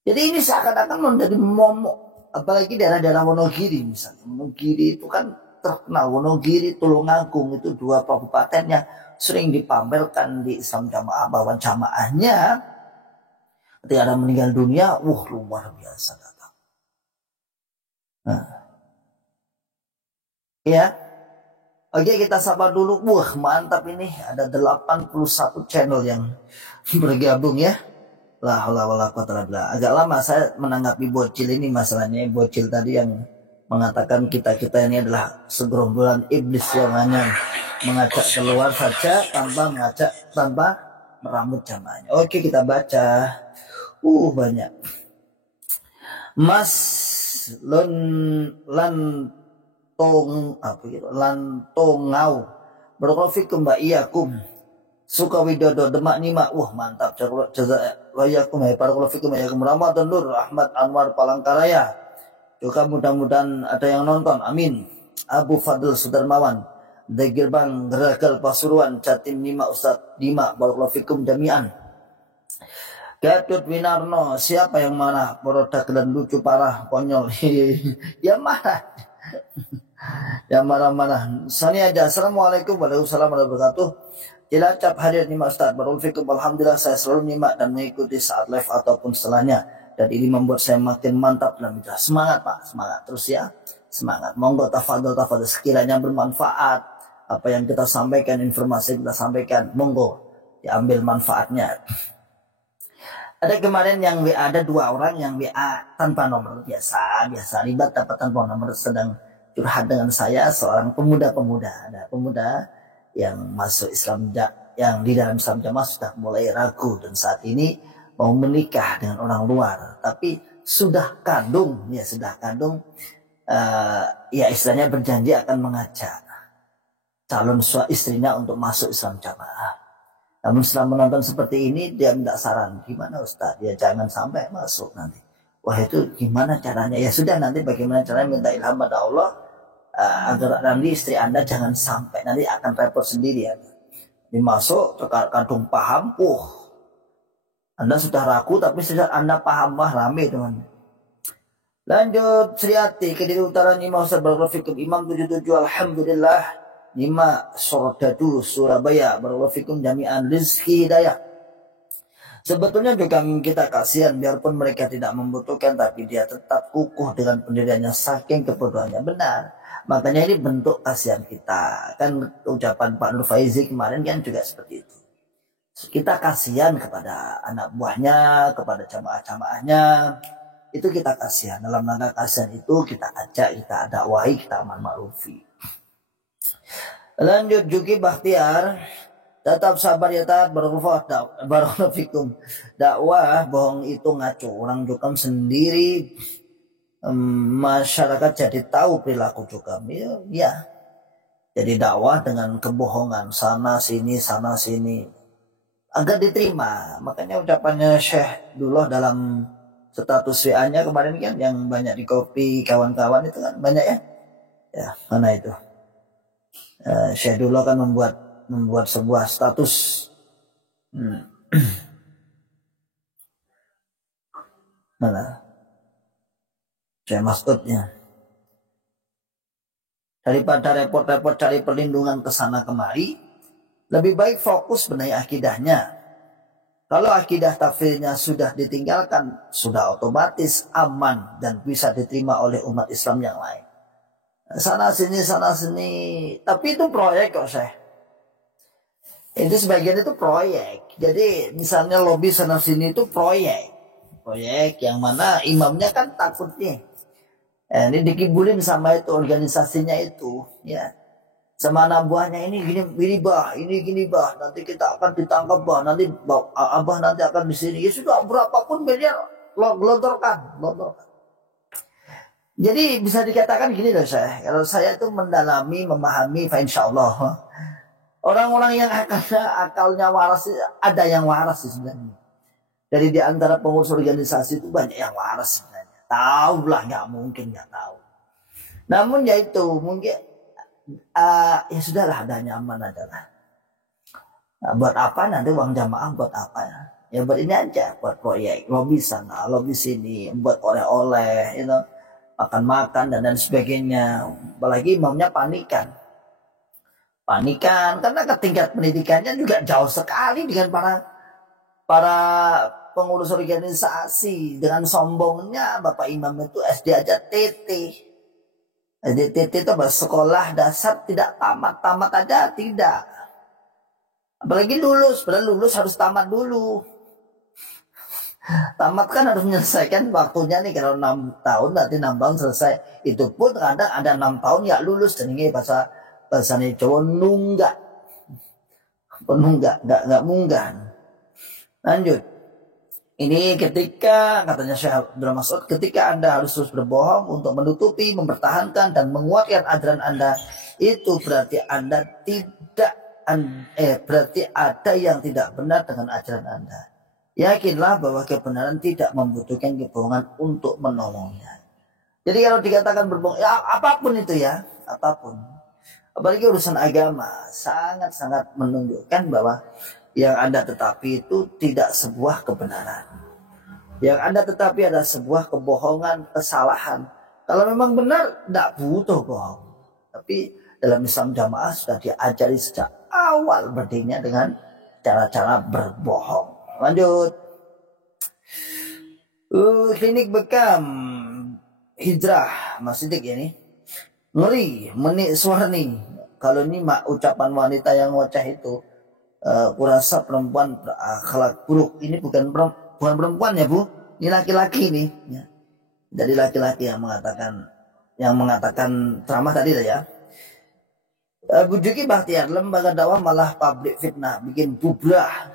Jadi ini seakan-akan menjadi momok, apalagi daerah-daerah Wonogiri misalnya. Wonogiri itu kan terkenal, Wonogiri, Tulungagung itu dua kabupaten yang sering dipamerkan di Islam jamaah bahwa jamaahnya ketika ada meninggal dunia, luar biasa datang. Nah, ya, oke kita sapa dulu. Mantap ini ada 81 channel yang bergabung ya. La haula wala quwwata illa billah. Agak lama saya menanggapi bocil ini, masalahnya bocil tadi yang mengatakan kita ini adalah segerombolan iblis yang hanya mengajak keluar saja tanpa meramut jamaahnya. Oke, kita baca. Banyak. Mas Lantongau. Barakallahu fikum Mbak Iyakum. Sukawidodo Demak Nima. Mantap. Jazakum barakallahu fikum ya Ramadan Nur Ahmad Anwar Palangkaraya. Juga mudah-mudahan ada yang nonton. Amin. Abu Fadl Sudarmawan dari Gerbang Geragal Pasuruan Jatim Nima Ustaz Nima barakallahu fikum jami'an. Gatot Winarno, siapa yang marah? Produk dan lucu parah, konyol. Ya marah. Ya marah-marah. Sani aja. Assalamualaikum warahmatullahi wabarakatuh. Cilacap hadir nyimak Ustaz. Barul fikum. Alhamdulillah saya selalu nyimak dan mengikuti saat live ataupun setelahnya. Dan ini membuat saya makin mantap dalam hijrah. Semangat Pak, semangat terus ya. Semangat. Monggo tafadhol sekiranya bermanfaat. Apa yang kita sampaikan, informasi yang kita sampaikan, monggo diambil manfaatnya. Ada kemarin yang WA, ada 2 orang yang WA tanpa nomor. Biasa ribet dapat tanpa nomor, sedang curhat dengan saya, seorang pemuda-pemuda. Ada pemuda yang masuk Islam, yang di dalam Islam jamaah sudah mulai ragu dan saat ini mau menikah dengan orang luar, tapi sudah kandung, ya istilahnya berjanji akan mengajak calon istrinya untuk masuk Islam jamaah. Namun setelah menonton seperti ini, dia minta saran, gimana Ustaz? Ya jangan sampai masuk nanti. Wah itu gimana caranya? Ya sudah, nanti bagaimana caranya, minta ilham pada Allah agar nanti istri Anda jangan sampai, nanti akan repot sendiri ya. Dimasuk kadung paham, Anda sudah ragu, tapi sejak Anda paham, wah rame teman. Lanjut, Sriati, Kediri Utara, Nima Ustaz Barakallahu Imam 77, Alhamdulillah. Nima Sordadu, Surabaya, Barakallahu Jami'an Rizki Hidayah. Sebetulnya juga kita kasihan, biarpun mereka tidak membutuhkan, tapi dia tetap kukuh dengan pendiriannya saking kebodohannya. Benar. Makanya ini bentuk kasihan kita. Kan ucapan Pak Nur Faizi kemarin kan juga seperti itu. Kita kasihan kepada anak buahnya, kepada jamaah-jamaahnya. Itu kita kasihan. Dalam rangka kasihan itu kita ajak, kita dakwahi, kita aman ma'rufi. Lanjut, Juki Bakhtiar, tetap sabar ya tat, barakallahu fikum. Dakwah bohong itu ngaco, orang Jukam sendiri, masyarakat jadi tahu perilaku Jukam. Ya. Jadi dakwah dengan kebohongan sana sini agar diterima. Makanya ucapannya Syekh Dullah dalam status WA-nya kemarin kan yang banyak di copy kawan-kawan itu kan banyak ya. Ya, mana itu? Syekh Dullah kan membuat sebuah status. Mana? Syekh Mas'udnya. Daripada repot-repot cari perlindungan ke sana kemari, lebih baik fokus benahi akidahnya. Kalau akidah takfirnya sudah ditinggalkan, sudah otomatis aman dan bisa diterima oleh umat Islam yang lain. Sana sini. Tapi itu proyek kok Syekh. Itu sebagian itu proyek. Jadi misalnya lobby sana sini itu proyek. Proyek yang mana imamnya kan takutnya. Ini dikibulin sama itu organisasinya itu. Ya. Sama anak buahnya ini gini bah. Nanti kita akan ditangkap bah. Nanti abah nanti akan di sini. Ya sudah berapapun biar gelontorkan. Jadi bisa dikatakan gini loh saya. Kalau saya itu mendalami, memahami, insyaallah orang-orang yang akalnya waras, ada yang waras sebenarnya. Dari di antara pengurus organisasi itu banyak yang waras sebenarnya. Tahu lah, nggak tahu. Namun ya itu mungkin ya sudahlah, ada nyaman adalah. Nah, buat apa nanti uang jamaah buat apa ya? Ya buat ini aja, buat proyek, lobby sana, lobby sini, buat oleh-oleh, makan dan sebagainya. Apalagi imamnya panikan karena tingkat pendidikannya juga jauh sekali dengan para pengurus organisasi. Dengan sombongnya Bapak Imam itu SD aja TT. TT itu sekolah dasar tidak tamat aja tidak. Apalagi lulus, padahal lulus harus tamat dulu. Tamat kan harus menyelesaikan waktunya nih, kalau 6 tahun nanti 6 tahun selesai. Itu pun kadang ada 6 tahun ya lulus, dan ini bahasanya Jawa nunggak munggah. Lanjut. Ini ketika katanya Syekh Abdul Mas'ud, ketika Anda harus terus berbohong untuk menutupi, mempertahankan dan menguatkan ajaran Anda, itu berarti Anda berarti ada yang tidak benar dengan ajaran Anda. Yakinlah bahwa kebenaran tidak membutuhkan kebohongan untuk menolongnya. Jadi kalau dikatakan berbohong, ya apapun itu ya, apapun. Apalagi urusan agama, sangat-sangat menunjukkan bahwa Yang ada tetapi itu tidak sebuah kebenaran. Yang ada tetapi ada sebuah kebohongan, kesalahan. Kalau memang benar, tidak butuh bohong. Tapi dalam Islam jamaah sudah diajari sejak awal berdirinya dengan cara-cara berbohong. Lanjut. Klinik bekam hijrah Mas Sidik ini. Ngeri, menik suarni. Kalau ini ucapan wanita yang ngoceh itu, kurasa perempuan akhlak buruk. Ini bukan perempuan ya Bu, ini laki-laki nih. Ya. Jadi laki-laki yang mengatakan ceramah tadi ya. Bu Juki Bahtiar, lembaga dakwah malah pabrik fitnah, bikin bubrah.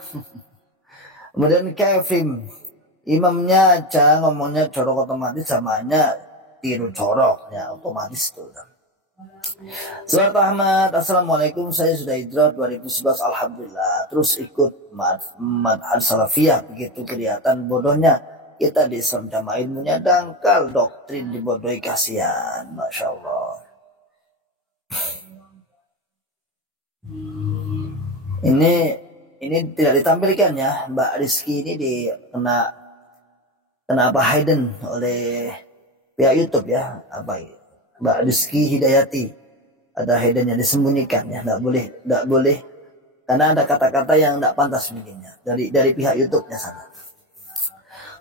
Kemudian Kevin, imamnya aja ngomongnya jorok otomatis samanya tiru jorok ya otomatis tuh. Surat Ahmad, Assalamualaikum, saya sudah hijrah 2011, Alhamdulillah. Terus ikut Mad'ad Salafiyah, begitu kelihatan bodohnya. Kita di Islam jamaah ilmunya dangkal, doktrin dibodohi, kasihan. Masya Allah. Ini tidak ditampilkan ya, Mbak Rizky ini kena apa Hayden oleh pihak YouTube ya, apa Mbak Rizky Hidayati. Ada hidden yang disembunyikan ya, tidak boleh karena ada kata-kata yang tidak pantas mungkinnya dari pihak YouTube-nya sana.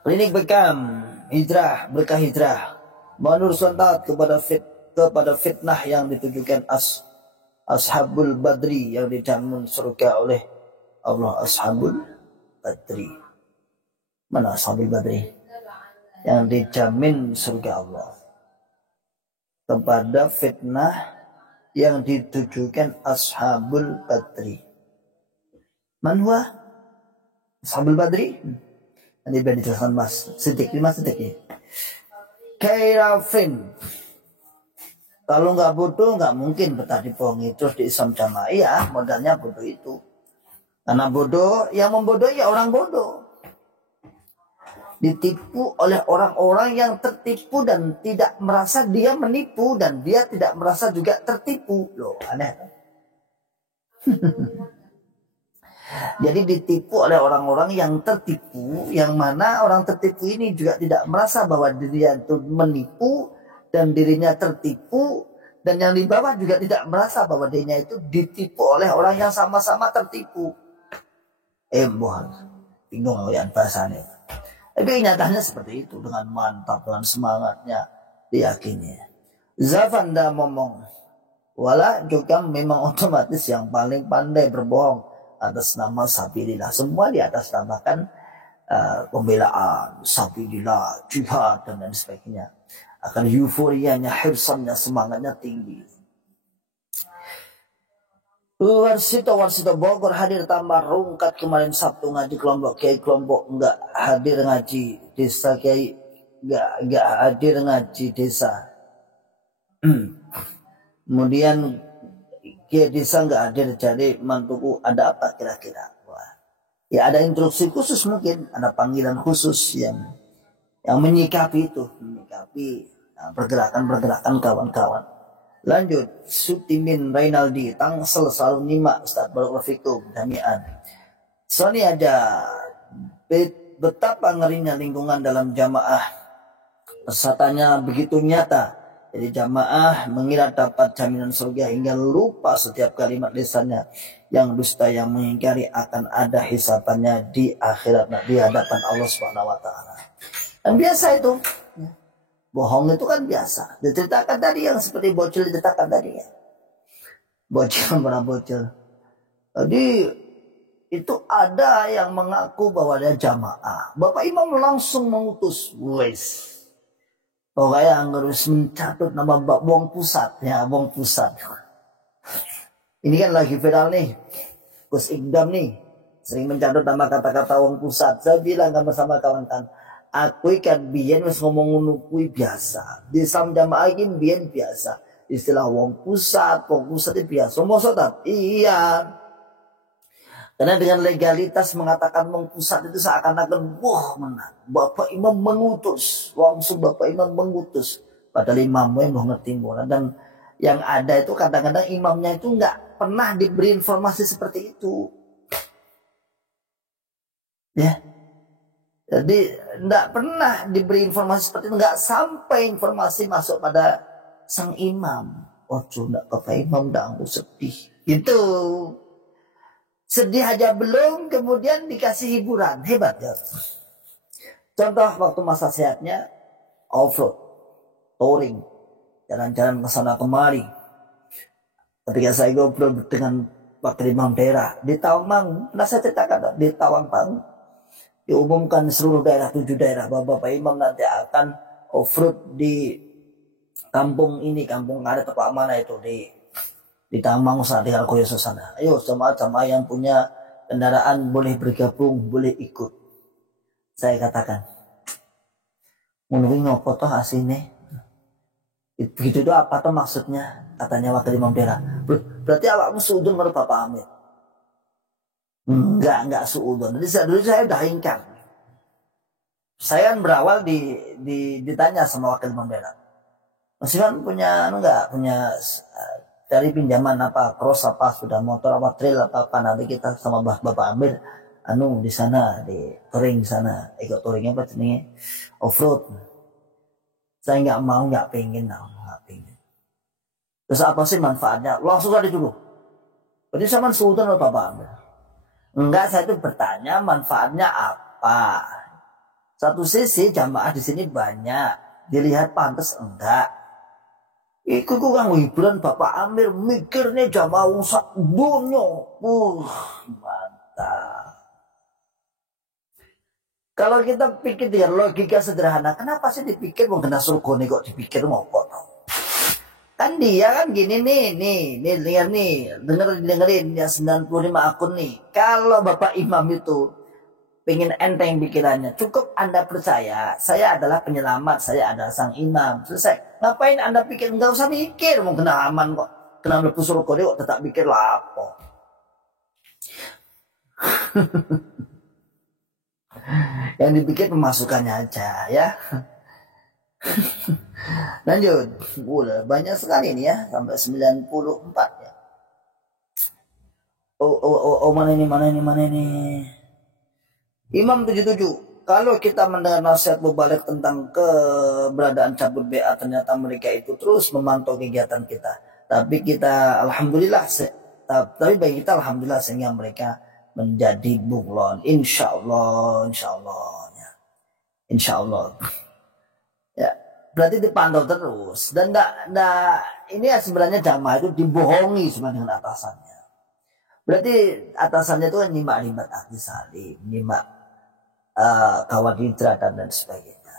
Klinik bekam hijrah, berkah hijrah, menurut taat kepada fitnah yang ditujukan ashabul badri yang dijamin surga oleh Allah. Ashabul badri, mana ashabul badri yang dijamin surga Allah? Kepada fitnah yang ditujukan ashabul badri. Man huwa ashabul badri? Nanti biar dijelaskan Mas Sidik, Mas Sidik ya. Kairafin, kalau nggak bodoh nggak mungkin betah dibohongi terus di Islam jamaah ya, modalnya bodoh itu. Karena bodoh, yang membodohi ya orang bodoh. Ditipu oleh orang-orang yang tertipu dan tidak merasa dia menipu, dan dia tidak merasa juga tertipu. Loh, aneh. Jadi ditipu oleh orang-orang yang tertipu, yang mana orang tertipu ini juga tidak merasa bahwa dirinya itu menipu dan dirinya tertipu, dan yang di bawah juga tidak merasa bahwa dirinya itu ditipu oleh orang yang sama-sama tertipu. Bingung ngeliat bahasanya. Tapi nyatanya seperti itu, dengan mantap, dengan semangatnya diyakini. Zafanda ngomong, wala juga memang otomatis yang paling pandai berbohong atas nama sabilillah. Semua di atas namakan pembelaan, sabilillah, jihad dan lain sebagainya. Akan euforianya, hirsannya, semangatnya tinggi. Warsito Bogor hadir tambah rungkat kemarin Sabtu ngaji kelompok, Kiai kelompok enggak hadir ngaji desa, Kiai enggak hadir ngaji desa. Kemudian Kiai desa enggak hadir, jadi mantuku ada apa kira-kira? Ya ada instruksi khusus, mungkin ada panggilan khusus yang menyikapi itu, pergerakan kawan-kawan. Lanjut, Sutimin Rainaldi, Tangsel selalu nyimak Ustaz Barakallahu Jami'an. Sony ada betapa ngerinya lingkungan dalam jamaah. Pesatannya begitu nyata. Jadi jamaah mengira dapat jaminan surga hingga lupa setiap kalimat lisannya. Yang dusta, yang mengingkari akan ada hisabannya di akhirat, di hadapan Allah Subhanahu wa taala. Dan biasa itu. Bohong itu kan biasa. Diceritakan tadi yang seperti bocil diceritakan tadi ya. Bocil mana bocil. Jadi itu ada yang mengaku bahwa dia jamaah. Bapak Imam langsung mengutus. Wes. Pokoknya harus mencatut nama Bong Pusat. Ya, Bong Pusat. Ini kan lagi viral nih. Gus Igdam nih. Sering mencatut nama kata-kata Bong Pusat. Saya bilang kan bersama kawan-kawan. Aku ikan biyen wis ngomong ngono kuwi biasa. Di Islam jamaah iki biyen biasa. Istilah wong pusat itu biasa. Mosok ta? Iya. Karena dengan legalitas mengatakan wong pusat itu seakan-akan wah menang. Bapak Imam mengutus. Langsung Bapak Imam mengutus. Padahal imamnya mau ngerti mula. Dan yang ada itu kadang-kadang imamnya itu nggak pernah diberi informasi seperti itu. Ya. Jadi tidak pernah diberi informasi seperti itu, nggak sampai informasi masuk pada sang imam. Oh, tidak ke imam, dah aku sedih. Itu sedih aja belum, kemudian dikasih hiburan, hebat ya. Contoh waktu masa sehatnya off-road, touring, jalan-jalan ke sana kemari. Ketika saya ngobrol dengan wakil imam daerah di Tawangmangu, nah saya ceritakan di Tawangmangu diumumkan seluruh daerah, 7 daerah, Bapak Imam nanti akan off-road di kampung ini, kampung ada tempat mana itu di Tawangmangu sana, di Alkoyo sana. Ayo jamaah yang punya kendaraan boleh bergabung, boleh ikut. Saya katakan, menunggu ngopo toh asine. Begitu itu apa tuh maksudnya? Katanya wakil imam daerah. Berarti awakmu suudun menurut Bapak Amir? Enggak suudun. Jadi dulu saya udah ingkar. Saya berawal ditanya sama wakil imam daerah. Masih kan punya dari pinjaman apa, cross apa, sudah motor apa, trail apa nanti kita sama Bapak Amir di sana di touring sana, ikut touringnya apa jenisnya off-road. Saya nggak pengen. Terus apa sih manfaatnya? Langsung tadi dulu. Berarti sama sultan atau Bapak Amir? Enggak, saya itu bertanya manfaatnya apa. Satu sisi jamaah di sini banyak, dilihat pantas enggak. Iku kan hiburan Bapak Amir mikirnya jamaah usak bunyo. Mantap. Kalau kita pikir dengan logika sederhana, kenapa sih dipikir mau kena surga nih kok dipikir ngopo toh? Kan dia kan gini nih lihat nih, dengerin yang 95 akun nih. Kalau Bapak Imam itu pengen enteng pikirannya, cukup Anda percaya saya adalah penyelamat, saya adalah sang imam, selesai. Ngapain Anda pikir? Enggak usah mikir mau kena aman kok, kena mlebu surga kok tetap pikir lapo. Yang dipikir pemasukannya aja ya. Lanjut. Udah banyak sekali ini ya, sampai 94 ya. Mana ini. Imam 77. Kalau kita mendengar nasihat mubalik tentang keberadaan cabut BA, ternyata mereka itu terus memantau kegiatan kita. Tapi kita alhamdulillah bagi kita alhamdulillah sehingga mereka menjadi bunglon. Insyaallah ya. Insyaallah. Ya, berarti dipantau terus dan ini ya sebenarnya jamaah itu dibohongi sebenarnya dengan atasannya. Berarti atasannya itu nyimak ahli salim, nyimak kawan hijrah dan sebagainya.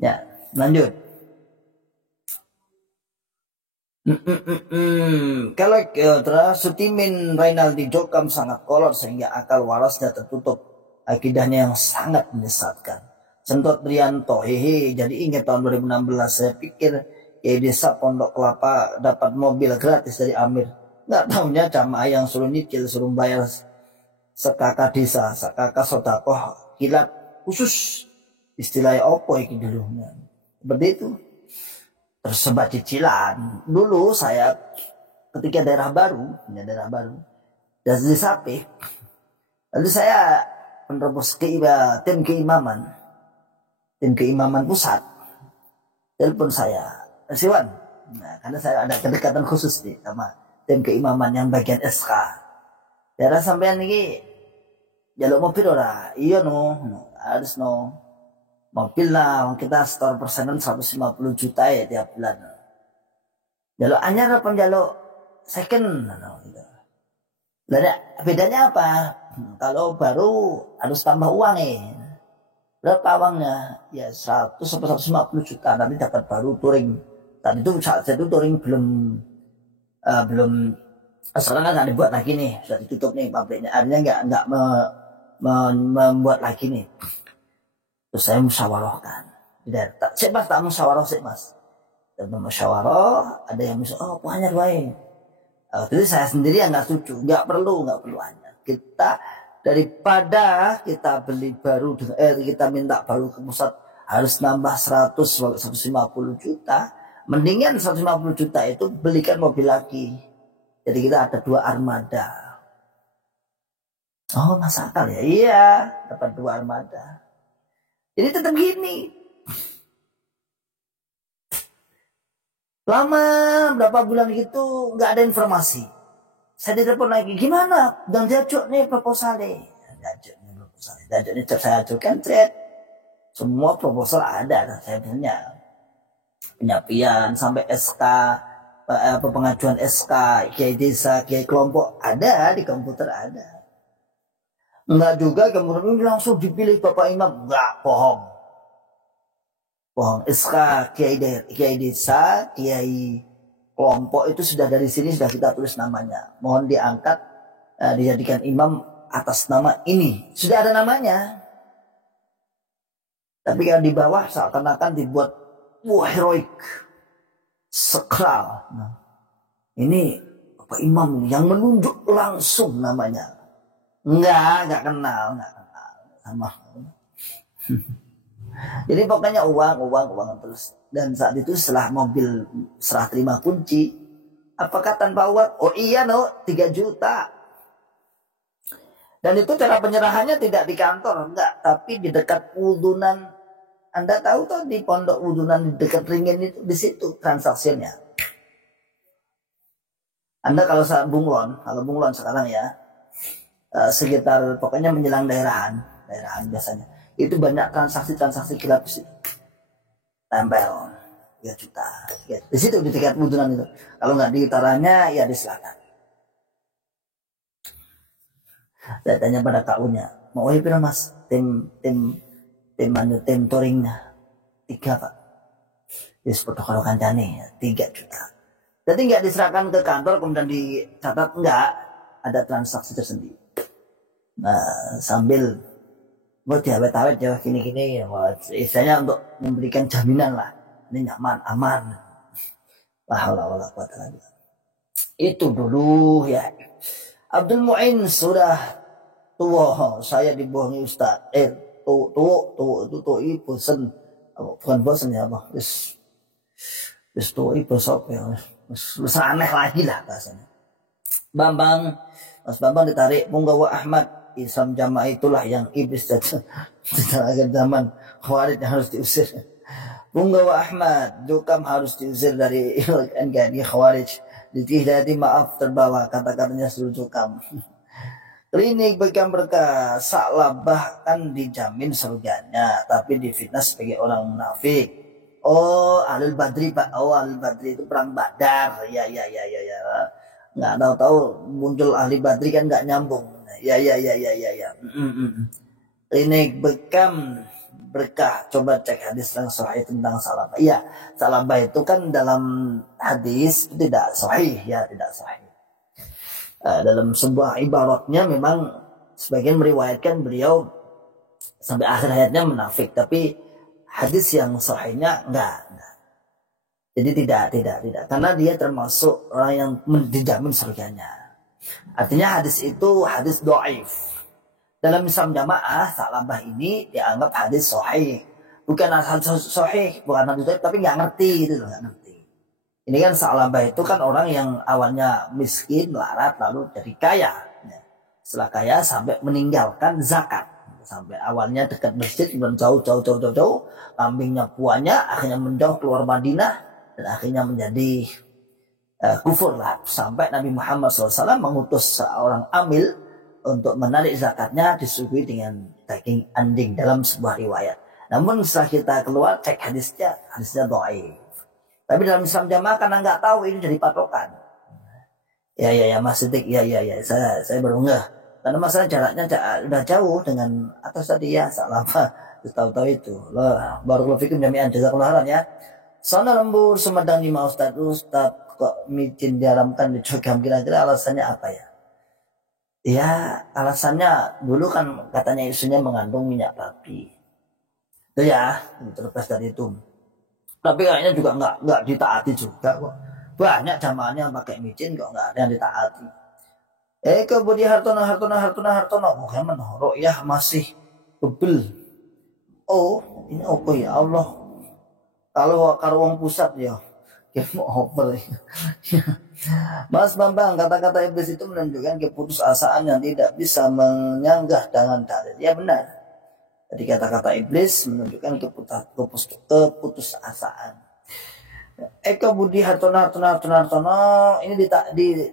Ya, lanjut. Kalau Sutimin Rainaldi Jokam sangat kolot sehingga akal warasnya tertutup, akidahnya yang sangat menyesatkan. Sentot Prianto, jadi ingat tahun 2016 saya pikir ya desa Pondok Kelapa dapat mobil gratis dari Amir. Nggak tahunya jamaah yang suruh nyicil, suruh bayar sekaka desa, sekaka sodakoh, kilat khusus. Istilahnya opo iki dulu. Seperti itu. Tersebar cicilan. Dulu saya ketika daerah baru, dari Sapi, lalu saya menerobos tim keimaman pusat. Telepon saya, Siwan. Nah, karena saya ada kedekatan khusus nih sama tim keimaman yang bagian SK. Daerah sampean ini jaluk mobil ora? Iya harus mobil lah, kita store persenan 150 juta ya tiap bulan. Jaluk anyar apa jaluk second? Gitu. Bedanya apa? Kalau baru harus tambah uang Berapa uangnya? Ya 100 sampai 150 juta. Nanti dapat baru touring. Tadi itu saat itu touring belum sekarang kan nggak dibuat lagi nih, sudah ditutup nih pabriknya. Artinya nggak membuat lagi nih. Terus saya musyawarahkan. Cek mas, tak musyawarah sih mas. Dan musyawarah, ada yang misalnya, hanyar baik. Jadi saya sendiri yang nggak setuju, nggak perlu hanyar. Kita daripada kita beli baru, kita minta baru ke pusat harus nambah 150 juta. Mendingan 150 juta itu belikan mobil lagi. Jadi kita ada 2 armada. Oh, masuk akal ya? Iya, dapat 2 armada. Jadi tetap gini. Lama berapa bulan gitu nggak ada informasi. Saya ditelepon lagi, gimana? Dan diajuk nih proposalnya. Diajuk nih proposalnya. Diajuk nih saya ajukan thread. Semua proposal ada saya punya. Penyapian sampai SK, pengajuan SK, kiai desa, kiai kelompok ada di komputer ada. Enggak juga kemudian langsung dipilih Bapak Imam, enggak, bohong. Bohong. SK kiai desa, kiai kelompok itu sudah dari sini sudah kita tulis namanya. Mohon diangkat, dijadikan imam atas nama ini. Sudah ada namanya. Tapi kalau di bawah seakan-akan dibuat heroik, sakral. Nah, ini Bapak Imam yang menunjuk langsung namanya. Enggak kenal sama. Jadi pokoknya uang terus. Dan saat itu setelah mobil serah terima kunci, apakah tanpa uang? Oh iya 3 juta. Dan itu cara penyerahannya tidak di kantor, enggak, tapi di dekat Wudunan. Anda tahu tuh di Pondok Wudunan di dekat Ringin itu, di situ transaksinya. Anda kalau Bunglon sekarang ya, sekitar pokoknya menjelang daerahan biasanya. Itu banyak transaksi gelap di situ. Tempel 3 juta. Di situ di dekat Wudunan itu. Kalau nggak di utaranya ya di selatan. Saya tanya pada KU-nya, mau berapa mas? Tim touringnya 3 pak. Di foto kalau kancane 3 juta. Jadi nggak diserahkan ke kantor kemudian dicatat, enggak, ada transaksi tersendiri. Nah, sambil buat awet-awet ya gini-gini, istilahnya untuk memberikan jaminan lah, ini nyaman, aman. Wala quwata. Itu dulu ya. Abdul Muin sudah tua, saya dibohongi Ustaz. Tua itu bosan, bukan bosan ya apa? Wis tua itu sok ya, wis aneh lagi lah bahasanya. Mas Bambang ditarik Punggawa Ahmad. Islam Jamaah itulah yang iblis di akhir zaman. Khawarij yang harus diusir. Punggawa Ahmad, Jukam harus diusir dari NKRI Khawarij. Ditihati maaf terbawa kata-katanya suruh Jukam. Klinik Bekam Berkah, Sa'labah kan dijamin surganya, tapi difitnah sebagai orang munafik. Oh, Ahlul Badri Pak. Oh, Ahlul Badri itu perang Badar. Ya. Nggak tahu muncul ahli Badri kan nggak nyambung. Ya. Klinik Bekam Berkah, coba cek hadis yang sahih tentang Sa'labah. Iya, Sa'labah itu kan dalam hadis tidak sahih, ya tidak sahih. Dalam sebuah ibaratnya memang sebagian meriwayatkan beliau sampai akhir hayatnya munafik, tapi hadis yang sahihnya enggak. Jadi tidak, karena dia termasuk orang yang dijamin surganya. Artinya hadis itu hadis dhaif. Dalam Islam Jamaah, Sa'labah ini dianggap hadis sahih. Bukan hadis sahih, bukan hadis dhaif, tapi nggak ngerti gitu loh, nggak ngerti. Ini kan Sa'labah itu kan orang yang awalnya miskin, melarat, lalu jadi kaya. Setelah kaya sampai meninggalkan zakat. Sampai awalnya dekat masjid, kemudian jauh, kambingnya puanya, akhirnya menjauh keluar Madinah, dan akhirnya menjadi kufur lah. Sampai Nabi Muhammad SAW mengutus seorang amil untuk menarik zakatnya, disuguhi dengan daging anjing dalam sebuah riwayat. Namun setelah kita keluar, cek hadisnya dhaif. Tapi dalam Islam Jamaah karena nggak tahu ini jadi patokan. Ya Mas Siddiq, ya. Saya baru nggak. Karena masalah jaraknya udah jauh dengan atas tadi ya, Sa'labah. Tahu-tahu itu. Loh, barakallahu fikum jami'an, jazakallahu khairan ya. Sana lembur Sumedang 5 Ustaz kok micin diharamkan di Jogam, kira-kira alasannya apa ya? Ya, alasannya dulu kan katanya isunya mengandung minyak babi. Itu ya, terlepas dari itu. Tapi kayaknya juga nggak ditaati juga kok. Banyak jamaahnya pakai micin kok nggak ada yang ditaati. Kemudian Hartono, bagaimana ru'yah masih bebel. Oh, ini apa ya Allah? Kalau wong pusat ya, game over. Mas Bambang, kata-kata iblis itu menunjukkan keputusasaan yang tidak bisa menyanggah dengan dalil. Ya benar. Jadi kata-kata iblis menunjukkan keputusasaan. Eko Budi Hartono ini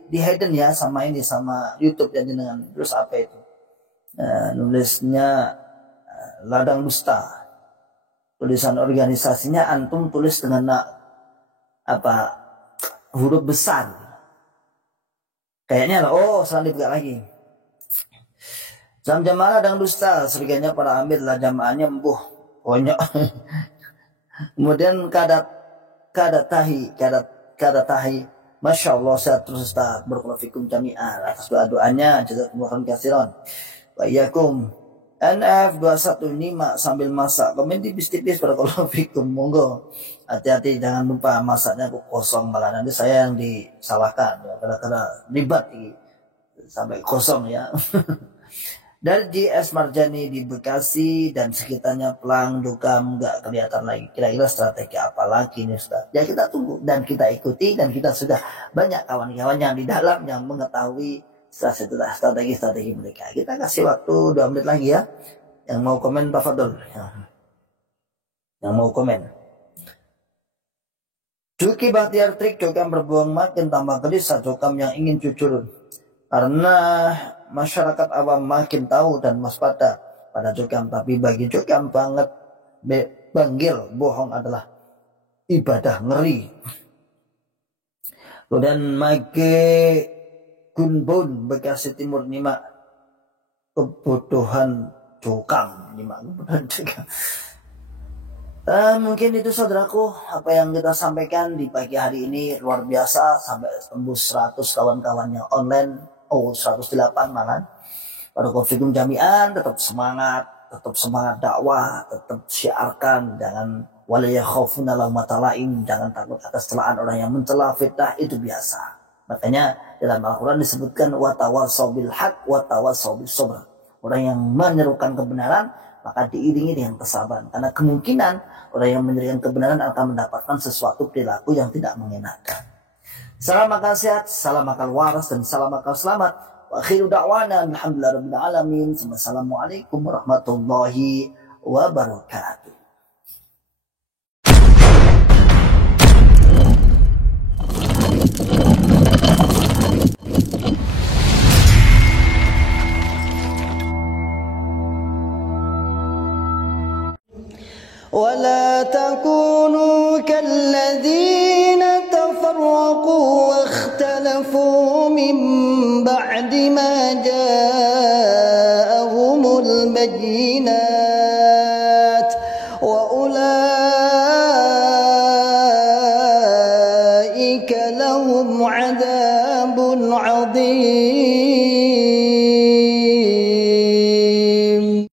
di hidden ya sama ini sama YouTube ya dengan terus apa itu nulisnya ladang dusta, tulisan organisasinya antum tulis dengan huruf besar kayaknya sekarang dibuka lagi. Jamaah ladang dusta seriganya para amir lah jamaahnya embuh konyol. Kemudian kada tahi Masya Allah saya terus Ustaz berkolafikum jami'ah atas doa-doanya jazakumullah khairan wa iyyakum. NF215 sambil masak komen tipis-tipis berkolafikum, monggo hati-hati jangan lupa masaknya kosong malah nanti saya yang disalahkan ya, kadang-kadang ribet sampai kosong ya. Dari GS Marjani di Bekasi dan sekitarnya pelang dukam nggak kelihatan lagi. Kira-kira strategi apa lagi nih Ustaz? Ya kita tunggu dan kita ikuti dan kita sudah banyak kawan-kawan yang di dalam yang mengetahui strategi mereka. Kita kasih waktu 2 menit lagi ya. Yang mau komen Pak Fadol. Yang mau komen. Cuki Bahtiar trik jokam berbuang makin tambah gelisah jokam yang ingin jujur. Karena masyarakat awam makin tahu dan waspada pada jokam, tapi bagi jokam banget banggil bohong adalah ibadah ngeri. Kemudian Mage Gunbon Bekasi Timur nyimak kebodohan jokam, nyimak kebodohan jokam. Mungkin itu saudaraku apa yang kita sampaikan di pagi hari ini luar biasa sampai tembus 100 kawan-kawan yang online. 108 malah. Barakallahu jami'an, tetap semangat dakwah, tetap syiarkan, jangan wala yakhafuna laumata laim, jangan takut atas celaan orang yang mencela, fitnah itu biasa. Makanya dalam Al-Qur'an disebutkan wa tawassaw bil haq wa tawassaw bis sabr. Orang yang menyerukan kebenaran maka diiringi dengan kesabaran, karena kemungkinan orang yang menyerukan kebenaran akan mendapatkan sesuatu perilaku yang tidak mengenakan. Salam akal sehat, salam akal waras, dan salam akal selamat. Wa akhiru da'wana alhamdulillahirabbil alamin. Assalamualaikum warahmatullahi wabarakatuh. ولا تكونوا كالذين تفرقوا واختلفوا من بعد ما جاءهم البينات وأولئك لهم عذاب عظيم.